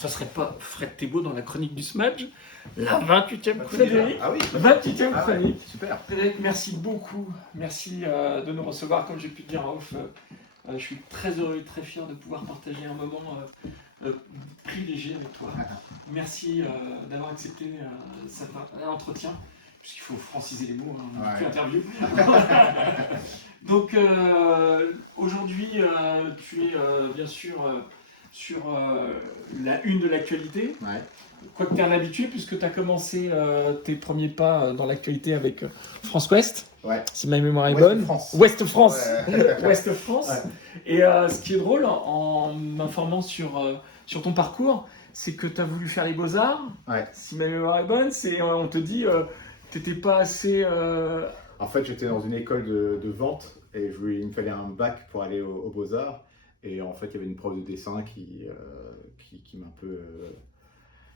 ça serait pas Fred Thébault dans la chronique du Smadge, la 28e Frédéric. Ah oui, 28e ah ouais, chronique. super. Frédéric, merci beaucoup. Merci de nous recevoir. Comme j'ai pu te dire en off, je suis très heureux et très fier de pouvoir partager un moment privilégié avec toi. Merci d'avoir accepté cet entretien, puisqu'il faut franciser les mots, on n'a plus interview. Donc aujourd'hui, tu es bien sûr sur la une de l'actualité. Ouais. Quoique tu es un habitué, puisque tu as commencé tes premiers pas dans l'actualité avec France Ouest, si ma mémoire est bonne. Ouest France. Ouais. Ouest France. Ouais. Et ce qui est drôle en m'informant sur ton parcours, c'est que tu as voulu faire les Beaux-Arts. Ouais. Si ma mémoire est bonne, on te dit tu n'étais pas assez. En fait, j'étais dans une école de vente et il me fallait un bac pour aller aux Beaux-Arts. Et en fait, il y avait une prof de dessin qui m'a un peu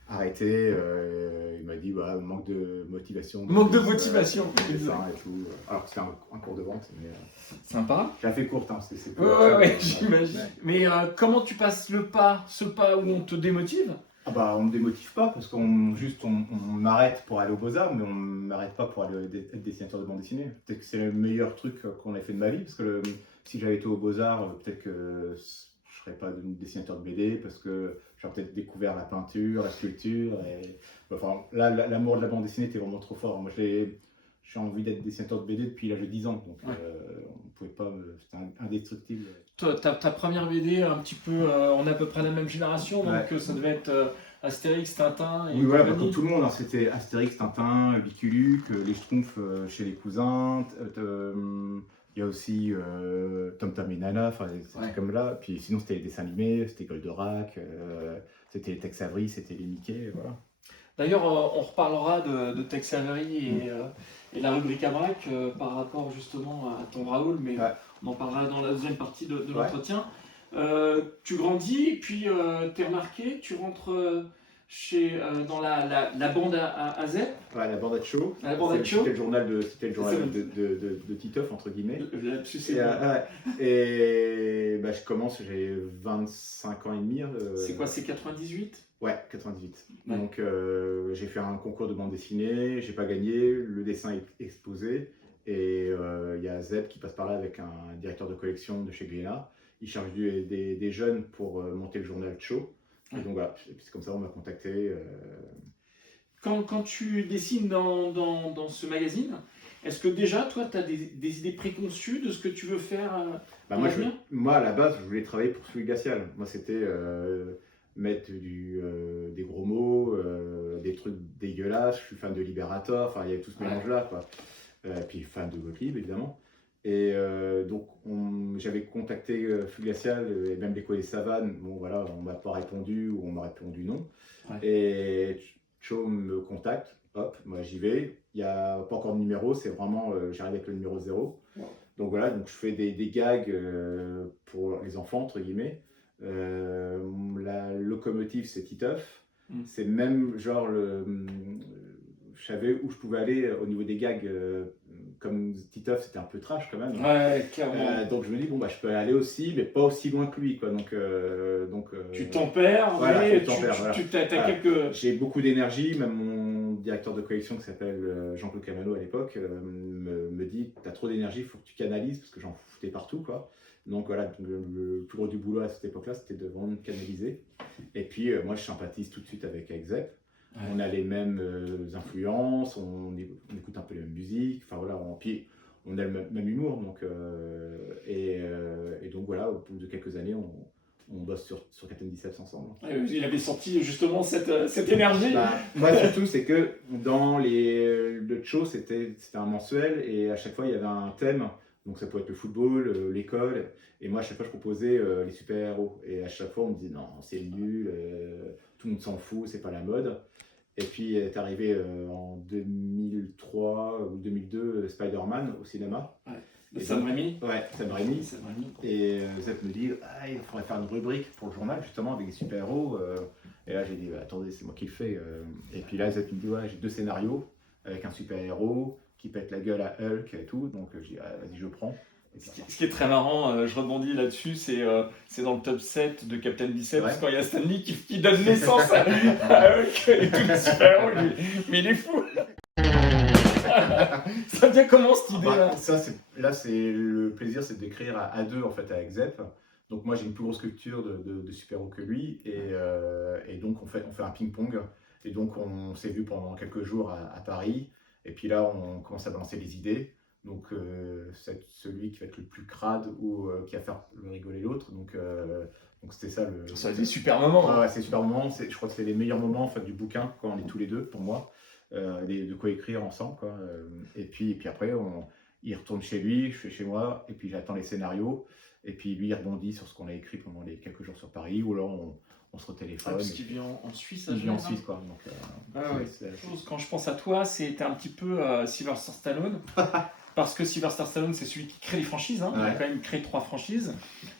arrêté. Il m'a dit manque de motivation. Manque de motivation. Dessin et tout. Alors que c'était un cours de vente. Mais, sympa. J'ai fait courte, hein, c'est ouais, j'imagine. Ouais. Mais comment tu passes ce pas où on te démotive? On ne me démotive pas parce qu'on m'arrête pour aller aux Beaux-Arts, mais on ne m'arrête pas pour aller être dessinateur de bande dessinée. Peut-être que c'est le meilleur truc qu'on ait fait de ma vie, parce que si j'avais été aux Beaux-Arts, peut-être que je ne serais pas devenu dessinateur de BD, parce que j'aurais peut-être découvert la peinture, la sculpture. Enfin, là, l'amour de la bande dessinée était vraiment trop fort. Moi, j'ai envie d'être dessinateur de BD depuis l'âge de 10 ans, donc on pouvait pas, c'était indestructible. Ta première BD, un petit peu, on est à peu près la même génération, donc ça devait être Astérix, Tintin et oui, voilà, comme tout le monde, hein, c'était Astérix, Tintin, Lucky Luke, les Schtroumpfs chez les cousins. Il y a aussi Tom Tom et Nana, c'était comme là. Puis sinon, c'était les dessins animés, c'était Goldorak, c'était les Tex Avery, c'était les Mickey, voilà. D'ailleurs, on reparlera de Tex Avery et la rubrique à braque par rapport justement à ton Raoul, mais on en parlera dans la deuxième partie de l'entretien. Tu grandis et puis t'es remarqué, tu rentres dans la bande à Z. Ouais, la bande à Cho. C'était le journal de Titeuf, entre guillemets. Et je commence, j'ai 25 ans et demi. C'est quoi, c'est 98? Ouais, 98. Ouais. Donc j'ai fait un concours de bande dessinée, j'ai pas gagné, le dessin est exposé. Et il y a Zeb qui passe par là avec un directeur de collection de chez Glénat. Il cherche des jeunes pour monter le journal Cho. Et donc voilà, et puis c'est comme ça on m'a contacté. Quand tu dessines dans ce magazine, est-ce que déjà toi tu as des idées préconçues de ce que tu veux faire moi à la base je voulais travailler pour Fluide Glacial. Moi c'était mettre des gros mots, des trucs dégueulasses. Je suis fan de Liberator, enfin il y avait tout ce mélange là quoi. Puis fan de Gottlieb évidemment. Et donc j'avais contacté Fluide Glacial et même l'Écho des Savanes. Bon voilà, on m'a pas répondu ou on m'a répondu non. Ouais. Et Cho me contacte, hop, moi j'y vais. Il n'y a pas encore de numéro, c'est vraiment j'arrive avec le numéro 0. Ouais. Donc voilà, donc je fais des gags pour les enfants entre guillemets. La locomotive c'est Titeuf. C'est même genre je savais où je pouvais aller au niveau des gags. Comme Titeuf c'était un peu trash quand même. Ouais, clairement. Donc je me dis je peux aller aussi, mais pas aussi loin que lui quoi. Donc tu tempères, voilà, quelques. J'ai beaucoup d'énergie, même mon directeur de collection qui s'appelle Jean-Claude Camano à l'époque me dit t'as trop d'énergie, il faut que tu canalises parce que j'en foutais partout quoi. Donc voilà, le plus gros du boulot à cette époque-là c'était de vraiment canaliser. Et puis moi je sympathise tout de suite avec Zep. Ouais. On a les mêmes influences, on écoute un peu les mêmes musiques, enfin voilà, puis on a le même humour, donc et donc voilà, au bout de quelques années, on bosse sur Captain Biceps ensemble. Il avait senti justement cette énergie. Moi surtout, c'est que dans le show, c'était un mensuel et à chaque fois il y avait un thème. Donc ça pouvait être le football, l'école, et moi à chaque fois je proposais les super-héros. Et à chaque fois on me dit non, c'est nul, tout le monde s'en fout, c'est pas la mode. Et puis est arrivé en 2003 ou 2002 Spider-Man au cinéma. Ouais. Sam Raimi. Ouais, Sam Raimi. Et Zep me dit il faudrait faire une rubrique pour le journal justement avec des super-héros. Et là j'ai dit attendez, c'est moi qui le fais. Et puis là Zep me dit j'ai 2 scénarios avec un super-héros qui pète la gueule à Hulk et tout, donc je dis vas-y je prends. Ce qui est très marrant, je rebondis là-dessus, c'est dans le top 7 de Captain Biceps, quand il y a Stanley qui donne naissance à Hulk et tout le super-héros. Mais il est fou. Ça vient comment cette idée-là? Là, c'est le plaisir, c'est d'écrire à deux en fait avec Zep. Donc moi, j'ai une plus grosse culture de super-héros que lui, et donc on fait un ping-pong. Et donc on s'est vu pendant quelques jours à Paris, et puis là, on commence à balancer les idées. Donc c'est celui qui va être le plus crade ou qui va faire rigoler l'autre. Donc c'était ça le. Ça des super moments. Ouais, c'est super moments. Je crois que c'est les meilleurs moments en fait du bouquin quand on est tous les deux pour moi. De quoi écrire ensemble, quoi. Et puis après, il retourne chez lui, je suis chez moi, et puis j'attends les scénarios, et puis lui il rebondit sur ce qu'on a écrit pendant les quelques jours sur Paris, ou alors on se retéléphone. Parce qu'il vit en Suisse. Il vit en Suisse, quoi. Donc, quand je pense à toi, c'était un petit peu Sylvester Stallone. Parce que Sylvester Stallone, c'est celui qui crée les franchises. Il a quand même créé 3 franchises.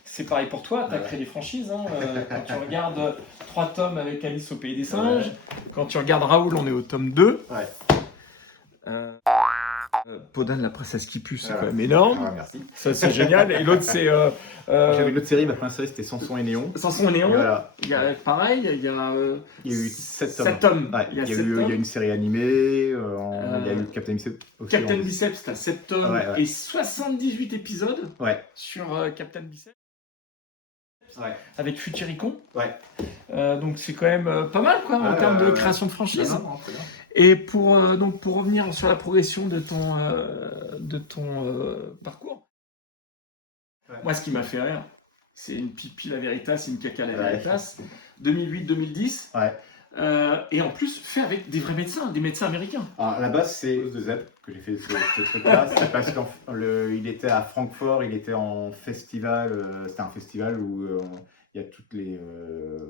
C'est pareil pour toi, tu as créé des franchises. Quand tu regardes 3 tomes avec Alice au Pays des Singes, quand tu regardes Raoul, on est au tome 2. Podane, la princesse qui pue, c'est quand même énorme. Merci. Ça, c'est génial. Et l'autre, c'est. J'avais une autre série, ma première série, c'était Samson et Néon. Samson et Néon. Voilà. Il y a pareil, il y a eu 7 tomes. 7 tomes. Il y a une série animée, il y a eu Captain Biceps aussi. Captain Biceps, tu as 7 tomes et 78 épisodes sur Captain Biceps. Avec Futuricon. Donc c'est quand même pas mal, quoi, en termes de création de franchise. Et pour revenir sur la progression de ton parcours, moi ce qui m'a fait rire, c'est une pipi la Veritas, une caca la Veritas, 2008-2010. Et en plus fait avec des vrais médecins, des médecins américains. Alors, à la base, c'est de Zep que j'ai fait ce truc-là. C'est parce qu'il était à Francfort, il était en festival. C'était un festival où il y a toutes les.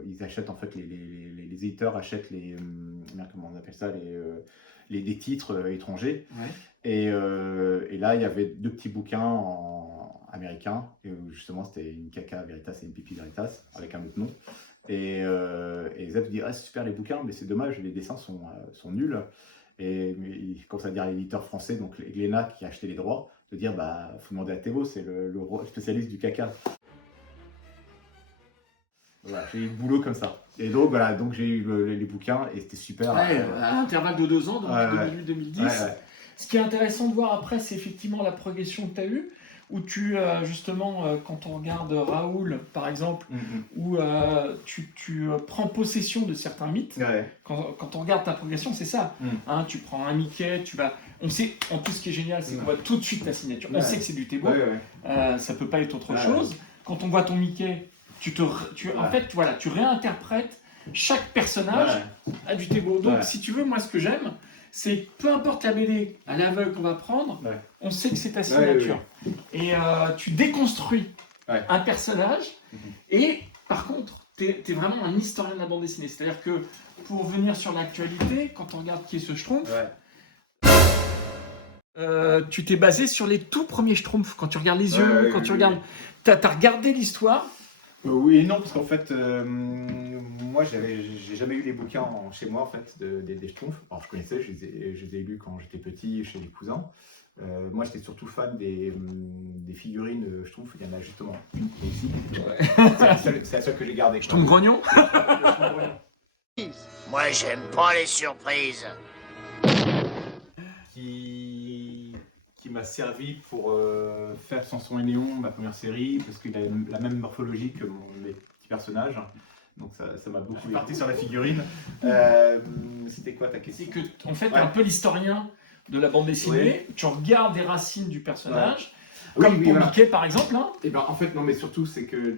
Ils achètent en fait, les éditeurs achètent comment on appelle ça, des titres étrangers. Et là, il y avait 2 petits bouquins américains, et où justement c'était une caca Veritas et une pipi Veritas, avec un autre nom. Et Zep dit c'est super les bouquins, mais c'est dommage, les dessins sont nuls. Et il commence à dire à l'éditeur français, donc Glénat qui a acheté les droits, de dire faut demander à Théo, c'est le spécialiste du caca. Voilà, j'ai eu le boulot comme ça. Et donc voilà, donc j'ai eu les bouquins et c'était super. À intervalle de 2 ans, donc 2008-2010. Ce qui est intéressant de voir après, c'est effectivement la progression que tu as eue, où tu, justement, quand on regarde Raoul, par exemple, où tu prends possession de certains mythes. Quand on regarde ta progression, c'est ça. Tu prends un Mickey, on sait, en plus ce qui est génial, c'est qu'on voit tout de suite ta signature. On sait que c'est du Théo. Ça peut pas être autre chose. Quand on voit ton Mickey, en fait, voilà, tu réinterprètes chaque personnage à du Théo. Donc, si tu veux, moi, ce que j'aime, c'est peu importe la BD à l'aveugle qu'on va prendre, on sait que c'est ta signature. Et tu déconstruis un personnage, et par contre, tu es vraiment un historien de la bande dessinée. C'est-à-dire que pour venir sur l'actualité, quand on regarde qui est ce Schtroumpf, tu t'es basé sur les tout premiers Schtroumpfs. Quand tu regardes les yeux, quand tu regardes. T'as regardé l'histoire. Oui et non, parce qu'en fait, moi, j'ai jamais eu les bouquins chez moi, en fait, des Schtroumpfs. Alors, je connaissais, je les ai lus quand j'étais petit chez les cousins. Moi, j'étais surtout fan des figurines Schtroumpf. Il y en a justement une ici. C'est la seule que j'ai gardée. Schtroumpf grognon. Moi, j'aime pas les surprises. Qui m'a servi pour faire Samson et Néon, ma première série, parce qu'il a la même morphologie que mes petits personnages. Donc ça m'a beaucoup parti sur la figurine. C'était quoi ta question? C'est que, en fait, t'es un peu l'historien de la bande dessinée. Tu regardes des racines du personnage. Comme pour Mickey, par exemple. Et en fait, non, mais surtout, c'est que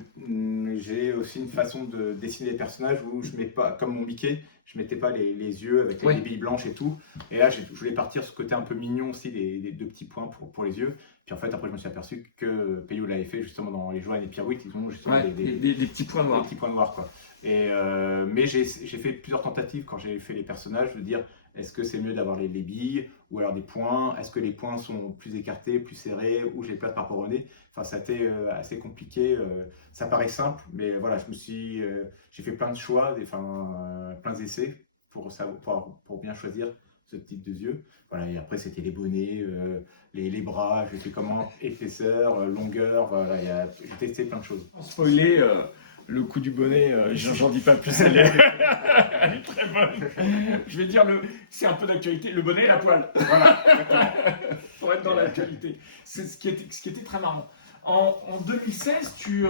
j'ai aussi une façon de dessiner les personnages où je mets pas, comme mon Mickey, je mettais pas les yeux avec les billes blanches et tout. Et là, je voulais partir sur ce côté un peu mignon aussi, les 2 petits points pour les yeux. Puis en fait, après, je me suis aperçu que Peyo l'avait fait justement dans les Joanne et Pierrot, ils ont justement des petits points noirs. Des petits points noirs, quoi. Mais j'ai fait plusieurs tentatives quand j'ai fait les personnages de dire est-ce que c'est mieux d'avoir les billes ou alors des points? Est-ce que les points sont plus écartés, plus serrés, ou j'ai peur de par rapport au nez? Enfin, ça a été assez compliqué. Ça paraît simple, mais voilà, j'ai fait plein de choix, plein d'essais pour bien choisir ce type de yeux. Voilà, et après, c'était les bonnets, les bras, je sais comment, épaisseur, longueur, voilà, j'ai testé plein de choses. Sans spoiler, le coup du bonnet, j'en dis pas plus, elle est très bonne. Je vais dire, c'est un peu d'actualité, le bonnet et la poêle. Voilà, pour être dans l'actualité. C'est ce qui était très marrant. En 2016, tu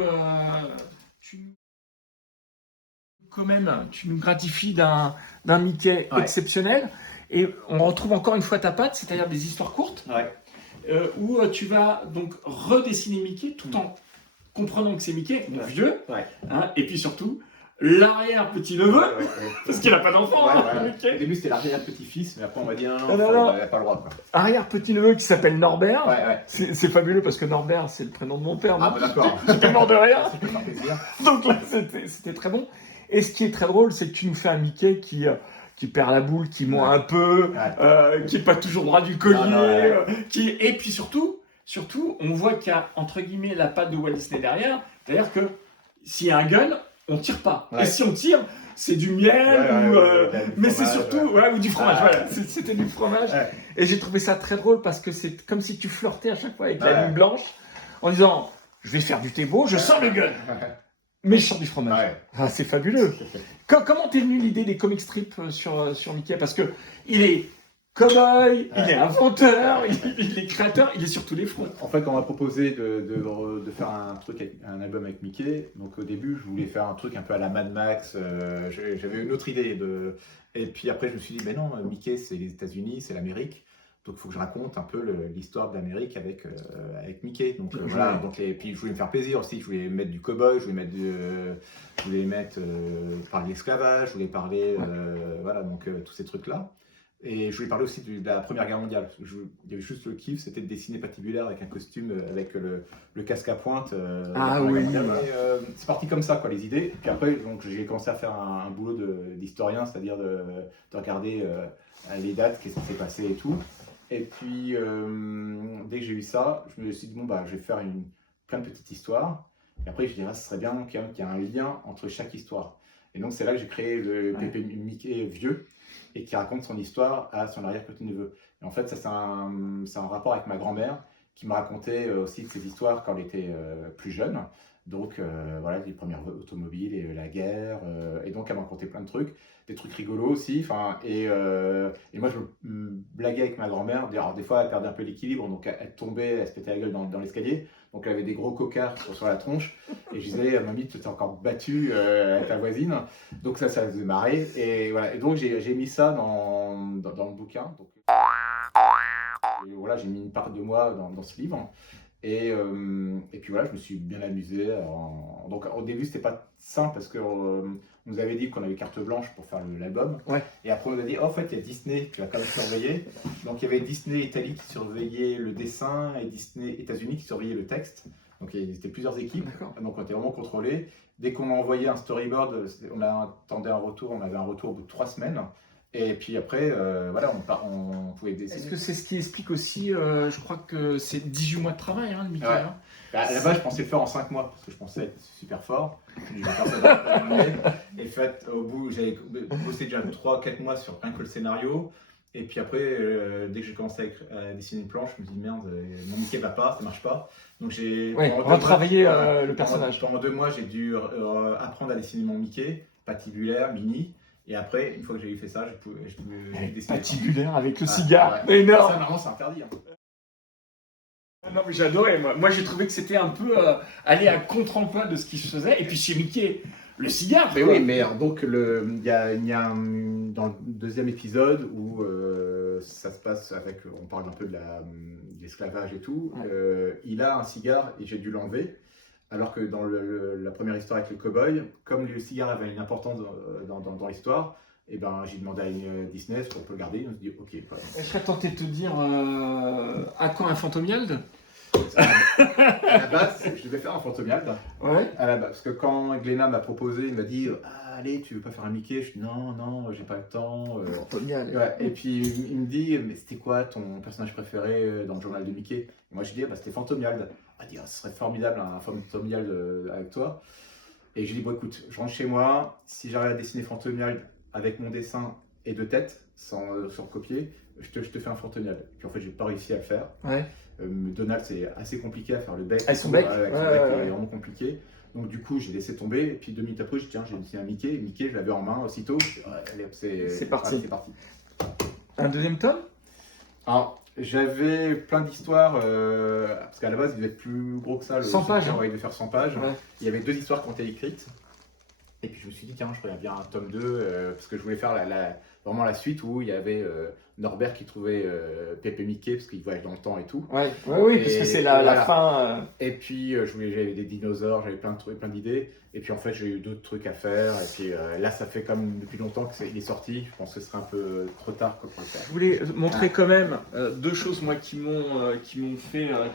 nous gratifies d'un Mickey exceptionnel. Et on retrouve encore une fois ta patte, c'est-à-dire des histoires courtes, où tu vas donc redessiner Mickey tout en comprenant que c'est Mickey, vieux, hein, et puis surtout l'arrière-petit-neveu, parce qu'il n'a pas d'enfant. Mickey. Au début c'était l'arrière-petit-fils, mais après on m'a dit non, il n'a pas le droit. Arrière-petit-neveu qui s'appelle Norbert, c'est fabuleux parce que Norbert c'est le prénom de mon père. Ah bah d'accord. J'étais mort de rire. Ça fait plaisir. Donc là c'était très bon. Et ce qui est très drôle, c'est que tu nous fais un Mickey qui perd la boule, qui ment un peu, qui est pas toujours droit du collier, et puis surtout, on voit qu'il y a entre guillemets la patte de Walt Disney derrière, c'est-à-dire que s'il y a un gun, on tire pas, et si on tire, c'est du miel, mais c'est surtout ou du fromage. Voilà, c'était du fromage, et j'ai trouvé ça très drôle parce que c'est comme si tu flirtais à chaque fois avec la ligne blanche, en disant je vais faire du thé beau, je sors le gun. Mais je sors du fromage. Ah, c'est fabuleux. Comment t'es venu l'idée des comic strips sur Mickey? Parce que il est cow-boy, il est inventeur, il est créateur, il est sur tous les fronts. En fait, on m'a proposé de faire un album avec Mickey. Donc au début, je voulais faire un truc un peu à la Mad Max. J'avais une autre idée. Et puis après, je me suis dit, mais non, Mickey, c'est les États-Unis, c'est l'Amérique. Donc il faut que je raconte un peu l'histoire de l'Amérique avec Mickey. Donc voilà. Puis je voulais me faire plaisir aussi. Je voulais mettre du cow-boy, je voulais mettre parler d'esclavage, je voulais parler tous ces trucs-là. Et je voulais parler aussi de la Première Guerre mondiale. Il y avait juste le kiff, c'était de dessiner Patibulaire avec un costume, avec le casque à pointe. C'est parti comme ça, quoi, les idées. Puis après, donc, j'ai commencé à faire un boulot d'historien, c'est-à-dire de regarder les dates, qu'est-ce qui s'est passé et tout. Et puis, dès que j'ai eu ça, je me suis dit, je vais faire plein de petites histoires. Et après, je dirais, ce serait bien qu'il y ait un lien entre chaque histoire. Et donc, c'est là que j'ai créé le Pépé Mickey vieux, et qui raconte son histoire à son arrière-petit-neveu. Et en fait, ça, c'est un rapport avec ma grand-mère, qui me racontait aussi ses histoires quand elle était plus jeune. Donc, les premières automobiles et la guerre. Et donc, elle m'a raconté plein de trucs. Des trucs rigolos aussi. Et moi, je me blaguais avec ma grand-mère. Alors, des fois, elle perdait un peu l'équilibre. Donc, elle tombait, elle se pétait la gueule dans l'escalier. Donc, elle avait des gros cocards sur la tronche. Et je disais, mamie, tu t'es encore battue avec ta voisine. Donc, ça faisait marrer. Et, voilà. Et donc, j'ai mis ça dans le bouquin. Donc, j'ai mis une part de moi dans ce livre. Et puis voilà, je me suis bien amusé. Donc au début, c'était pas simple parce qu'on nous avait dit qu'on avait carte blanche pour faire l'album. Et après, on nous a dit, en fait, il y a Disney qui va quand même surveiller. Donc il y avait Disney Italie qui surveillait le dessin et Disney États-Unis qui surveillait le texte. Donc il y avait plusieurs équipes. Donc on était vraiment contrôlés. Dès qu'on envoyait un storyboard, on attendait un retour. On avait un retour au bout de 3 semaines. Et puis après, on pouvait dessiner. Est-ce que c'est ce qui explique aussi, je crois que c'est 18 mois de travail, le Mickey. À la base, je pensais le faire en 5 mois, parce que je pensais être super fort. Et en fait, au bout, j'avais bossé déjà 3-4 mois sur rien que le scénario. Et puis après, dès que j'ai commencé à dessiner une planche, je me dis merde, mon Mickey va pas, ça marche pas. Donc j'ai retravaillé le personnage. Pendant 2 mois, j'ai dû apprendre à dessiner mon Mickey, patibulaire, mini. Et après, une fois que j'ai fait ça, je pouvais dessiner. Patibulaire avec le cigare, énorme. Ça, normalement, c'est interdit. Non, mais j'ai adoré. Moi, j'ai trouvé que c'était un peu aller à contre-emploi de ce qui se faisait. Et puis chez Mickey, le cigare. Mais oui, mais donc il y a dans le deuxième épisode où ça se passe avec, on parle un peu de l'esclavage et tout. Il a un cigare et j'ai dû l'enlever. Alors que dans la première histoire avec le cow-boy, comme le cigare avait une importance dans l'histoire, et j'ai demandé à Disney si on peut le garder. On se dit ok. Je serais tenté de te dire à quand un Fantomiald? À la base, je devais faire un Fantomiald. À la base, parce que quand Glénat m'a proposé, il m'a dit allez, tu veux pas faire un Mickey? Je dis non, j'ai pas le temps. Fantomiald. Et puis il me dit mais c'était quoi ton personnage préféré dans le journal de Mickey? Et moi je dis c'était Fantomiald. Il m'a dit ce serait formidable un Fantomiald avec toi. Et je lui ai dit bon écoute, je rentre chez moi, si j'arrive à dessiner Fantomiald avec mon dessin et de tête, sans copier, je te fais un Fontenelle. Puis en fait, j'ai pas réussi à le faire. Ouais. Donald, c'est assez compliqué à faire le bec. Avec son bec, il est vraiment compliqué. Donc du coup, j'ai laissé tomber. Et puis 2 minutes après, j'ai dessiné un Mickey. Mickey, je l'avais en main aussitôt. Allez, hop, C'est parti. c'est parti. Un deuxième tome? Alors, j'avais plein d'histoires, parce qu'à la base, il devait être plus gros que ça. 100 pages. Il devait faire 100 pages. Ouais. Il y avait 2 histoires qui ont été écrites. Et puis je me suis dit, tiens, je ferais bien un tome 2, parce que je voulais faire vraiment la suite où il y avait Norbert qui trouvait Pépé Mickey, parce qu'il voyage dans le temps et tout. Ouais, oui, parce que c'est la fin. Et puis j'avais des dinosaures, j'avais plein de trucs, plein d'idées. Et puis en fait, j'ai eu d'autres trucs à faire. Et puis là, ça fait comme depuis longtemps qu'il est sorti. Je pense que ce serait un peu trop tard pour le faire. Je voulais montrer quand même 2 choses moi qui m'ont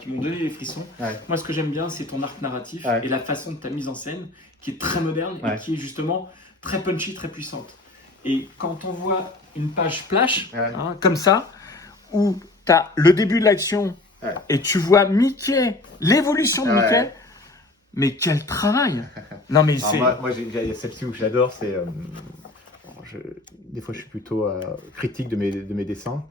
donné les frissons. Ouais. Moi, ce que j'aime bien, c'est ton arc narratif et la façon de ta mise en scène qui est très moderne et qui est justement très punchy, très puissante. Et quand on voit une page splash, comme ça, où tu as le début de l'action et tu vois Mickey, l'évolution de Mickey, mais quel travail! Non, mais c'est. Moi j'ai celle-ci où j'adore, c'est. Des fois, je suis plutôt critique de mes dessins.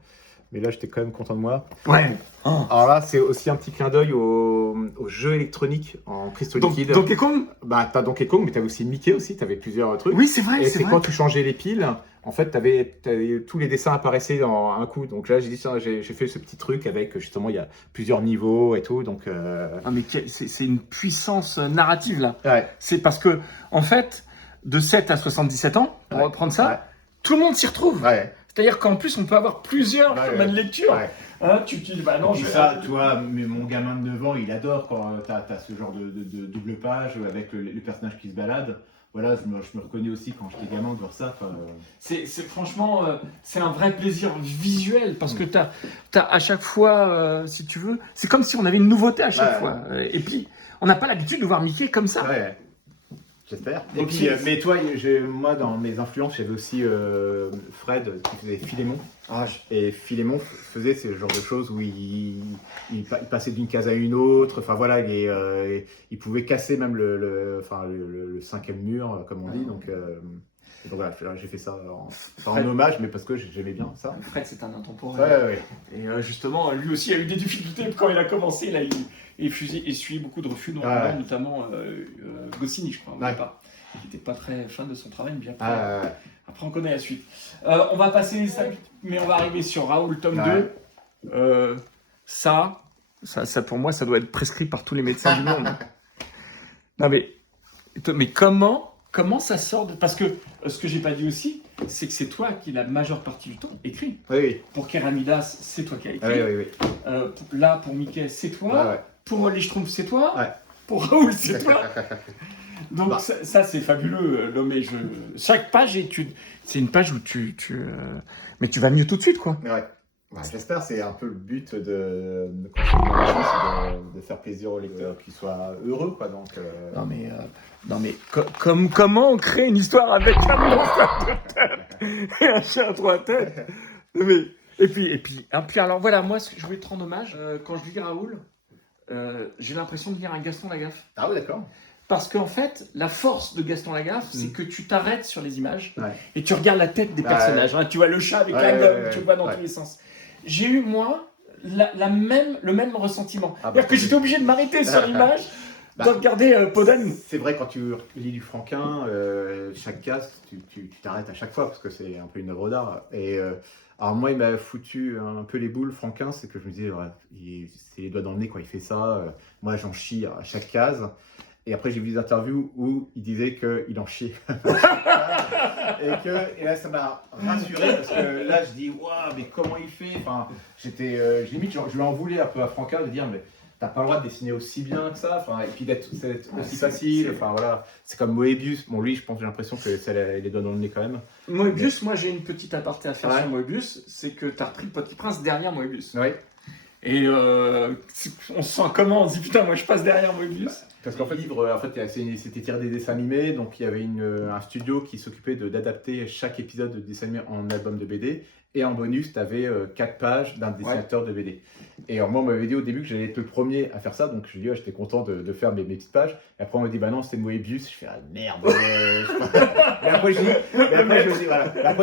Mais là, j'étais quand même content de moi. Ouais. Alors là, c'est aussi un petit clin d'œil au jeu électronique en cristaux liquides. Donkey Kong? Bah, t'as Donkey Kong, mais t'avais aussi Mickey aussi, t'avais plusieurs trucs. Oui, c'est vrai. Et c'est quand tu changeais les piles, en fait, tous les dessins apparaissaient dans un coup. Donc là, j'ai dit, j'ai fait ce petit truc avec, justement, il y a plusieurs niveaux et tout. Donc, Ah, mais c'est une puissance narrative, là. Ouais. C'est parce que, en fait, de 7 à 77 ans, pour reprendre ça, tout le monde s'y retrouve. Ouais. C'est-à-dire qu'en plus, on peut avoir plusieurs chemins de lecture. Ouais. Hein, tu dis, bah non, Et ça, tu vois, mais mon gamin de 9 ans, il adore quand t'as ce genre de double page avec le personnage qui se balade. Voilà, je me reconnais aussi quand j'étais gamin de voir ça. C'est franchement, c'est un vrai plaisir visuel parce que t'as à chaque fois, si tu veux, c'est comme si on avait une nouveauté à chaque fois. Et puis, on n'a pas l'habitude de voir Mickey comme ça. Ouais. J'espère. Et puis, mais toi, moi, dans mes influences, j'avais aussi Fred qui faisait Philémon. Et Philémon faisait ce genre de choses où il passait d'une case à une autre. Enfin voilà, il pouvait casser même le 5e mur, comme on dit. Donc voilà, j'ai fait ça en hommage, mais parce que j'aimais bien ça. Fred, c'est un intemporel. Ouais. Et justement, lui aussi a eu des difficultés quand il a commencé. Là, il essuyait beaucoup de refus, notamment Goscinny, je crois, au départ, qui n'était pas très fan de son travail, mais après on connaît la suite. On va passer ça, mais on va arriver sur Raoul, tome 2. Ça, pour moi, ça doit être prescrit par tous les médecins du monde. Non, mais comment ça sort de... Parce que ce que j'ai pas dit aussi, c'est que c'est toi qui, la majeure partie du temps, écrit. Oui. Pour Keramidas, c'est toi qui as écrit. Oui. Là, pour Mickey, c'est toi. Pour les Schtroumpfs, c'est toi. Ouais. Pour Raoul, c'est toi. Donc ça, c'est fabuleux. Non, mais chaque page, c'est une page où mais tu vas mieux tout de suite, quoi. Ouais. J'espère, c'est un peu le but de faire plaisir aux lecteurs, qu'ils soient heureux, quoi. Donc, Non mais comment on crée une histoire avec un monstre à 2 têtes et un chien à 3 têtes? Mais et puis alors voilà, moi ce que je voulais te rendre hommage quand je lis Raoul, j'ai l'impression de lire un Gaston Lagaffe. Ah oui, d'accord. Parce qu'en fait, la force de Gaston Lagaffe, c'est que tu t'arrêtes sur les images et tu regardes la tête des personnages. Hein, tu vois le chat avec la gomme, tu le vois dans tous les sens. J'ai eu, moi, le même ressentiment. C'est-à-dire que j'étais obligé de m'arrêter sur l'image, de regarder Podane. C'est vrai, quand tu lis du Franquin, chaque case, tu t'arrêtes à chaque fois, parce que c'est un peu une œuvre d'art. Et alors moi, il m'a foutu un peu les boules, Franquin, c'est que je me disais, c'est les doigts dans le nez quand il fait ça. Moi, j'en chie à chaque case. Et après, j'ai vu des interviews où il disait qu'il en chiait. et là, ça m'a rassuré parce que là, je dis, waouh, mais comment il fait? Enfin, limite, je lui en voulais un peu à Franquin de dire, mais t'as pas le droit de dessiner aussi bien que ça. Enfin, et puis d'être aussi facile. Enfin, voilà. C'est comme Moebius. Bon, lui, je pense, j'ai l'impression que ça les doigts dans le nez quand même. Moebius, moi, j'ai une petite aparté à faire sur Moebius. C'est que t'as repris le Petit Prince derrière Moebius. Oui. Et on se sent comment? On se dit, putain, moi, je passe derrière Moebius. Parce qu'en fait, le livre, c'était tiré des dessins animés, donc il y avait un studio qui s'occupait d'adapter chaque épisode de dessin animé en album de BD, Et en bonus, tu avais 4 pages d'un dessinateur de BD. Et alors, moi, on m'avait dit au début que j'allais être le premier à faire ça, donc je dis, ouais, j'étais content de faire mes petites pages. Et après, on m'a dit, bah non, c'est Moebius. Je fais, ah merde. Et après, je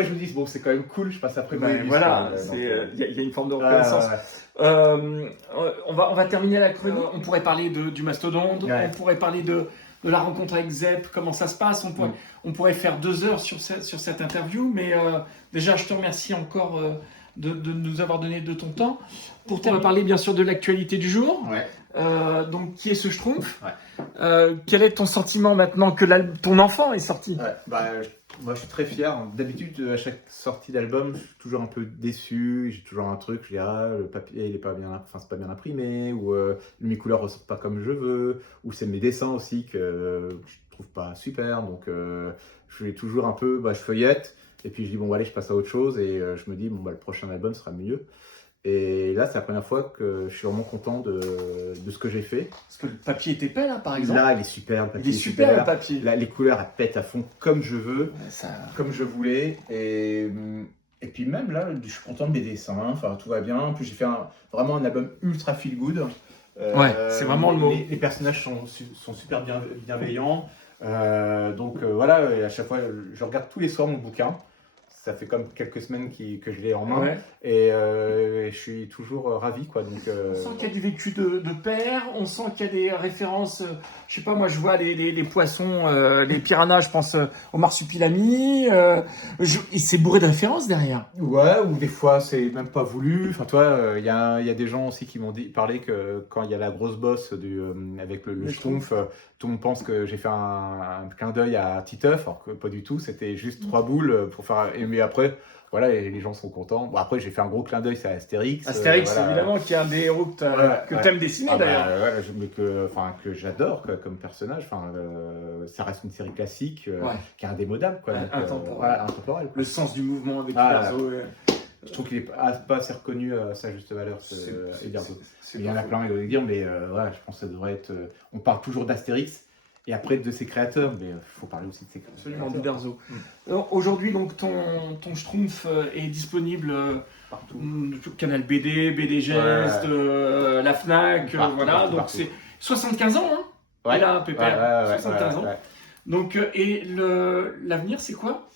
me dis, bon, c'est quand même cool, je passe après Moebius. Voilà, il y a une forme de reconnaissance. On va terminer la chronique. On pourrait parler du mastodonte, on pourrait parler de la rencontre avec Zep, comment ça se passe. On pourrait faire 2 heures sur cette interview, mais déjà, je te remercie encore de nous avoir donné de ton temps. On va parler bien sûr de l'actualité du jour. Donc, qui est ce Schtroumpf? Quel est ton sentiment maintenant que ton enfant est sorti? Moi, je suis très fier. D'habitude, à chaque sortie d'album, je suis toujours un peu déçu. J'ai toujours un truc, je dis, le papier, il est pas bien, c'est pas bien imprimé, ou mes couleurs ressortent pas comme je veux, ou c'est mes dessins aussi que je trouve pas super. Donc, je suis toujours un peu, je feuillette, et puis je dis, bon, allez, je passe à autre chose, et je me dis, bon, le prochain album sera mieux. Et là, c'est la première fois que je suis vraiment content de ce que j'ai fait. Parce que le papier est épais, là, par exemple. Là, il est super, le papier. Il est super, le papier. Là, les couleurs, elles pètent à fond comme je veux, comme je voulais. Et puis même là, je suis content de mes dessins. Enfin, tout va bien. En plus, j'ai fait vraiment un album ultra feel good. C'est vraiment le mot. Les personnages sont super bienveillants. Voilà, et à chaque fois, je regarde tous les soirs mon bouquin. Ça fait comme quelques semaines que je l'ai en main, et je suis toujours ravi, quoi. Donc, on sent qu'il y a du vécu de père, on sent qu'il y a des références, je sais pas, moi je vois les poissons, les piranhas, je pense au marsupilami, et c'est bourré de références derrière. Ouais, ou des fois c'est même pas voulu. Enfin, toi, il y a des gens aussi qui m'ont parlé que quand il y a la grosse bosse avec le Schtroumpf, tout le monde pense que j'ai fait un clin d'œil à Titeuf, alors que pas du tout, c'était juste 3 boules pour faire. Mais après, voilà, les gens sont contents. Bon, après, j'ai fait un gros clin d'œil à Astérix. Astérix, évidemment, qui est un des héros que tu aimes dessiner d'ailleurs. Mais que j'adore comme personnage. Ça reste une série classique qui est indémodable, quoi. Intemporel. Le sens du mouvement avec Uderzo. Je trouve qu'il n'est pas assez reconnu à sa juste valeur, Uderzo. Il y en a plein, il faut le dire, mais je pense que ça devrait être. On parle toujours d'Astérix. Et après de ses créateurs, mais il faut parler aussi de ses créateurs. Absolument, d'Uderzo. Aujourd'hui, donc, ton Schtroumpf est disponible partout. Canal BD, BD Geste, la Fnac, voilà. Donc c'est 75 ans, hein. Et là, Pépère, 75 ans. Donc, et l'avenir, c'est quoi?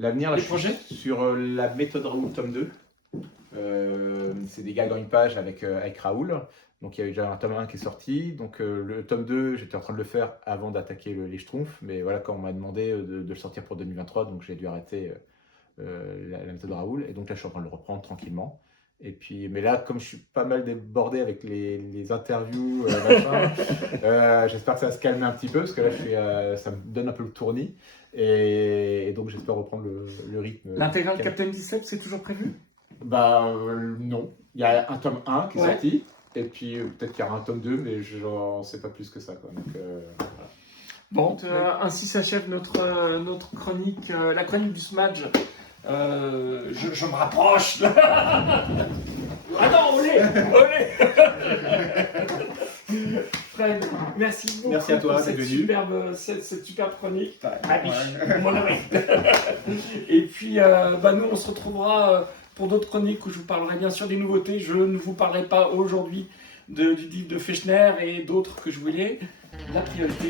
L'avenir, les projets sur la méthode Raoul tome 2. C'est des gags en une page avec Raoul. Donc il y a eu déjà un tome 1 qui est sorti. Donc le tome 2, j'étais en train de le faire avant d'attaquer les Schtroumpfs. Mais voilà, quand on m'a demandé de le sortir pour 2023, donc j'ai dû arrêter la méthode Raoul. Et donc là, je suis en train de le reprendre tranquillement. Et puis, mais là, comme je suis pas mal débordé avec les interviews, j'espère que ça va se calmer un petit peu, parce que là, ça me donne un peu le tournis. Et donc j'espère reprendre le rythme. L'intégrale Captain 17, c'est toujours prévu? Non. Il y a un tome 1 qui est sorti. Et puis peut-être qu'il y aura un tome 2, mais je n'en sais pas plus que ça, quoi. Donc, voilà. Bon, ainsi s'achève notre chronique, la chronique du Smadge. Je me rapproche là. Ah non, olé. Fred, merci beaucoup. Merci à toi, pour cette superbe chronique. Mon ami. Et puis, nous, on se retrouvera pour d'autres chroniques où je vous parlerai bien sûr des nouveautés. Je ne vous parlerai pas aujourd'hui du livre de Fechner et d'autres que je voulais. La priorité,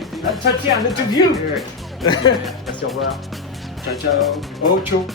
c'est l'interview. Merci, au revoir. Ciao, ciao. Oh, ciao.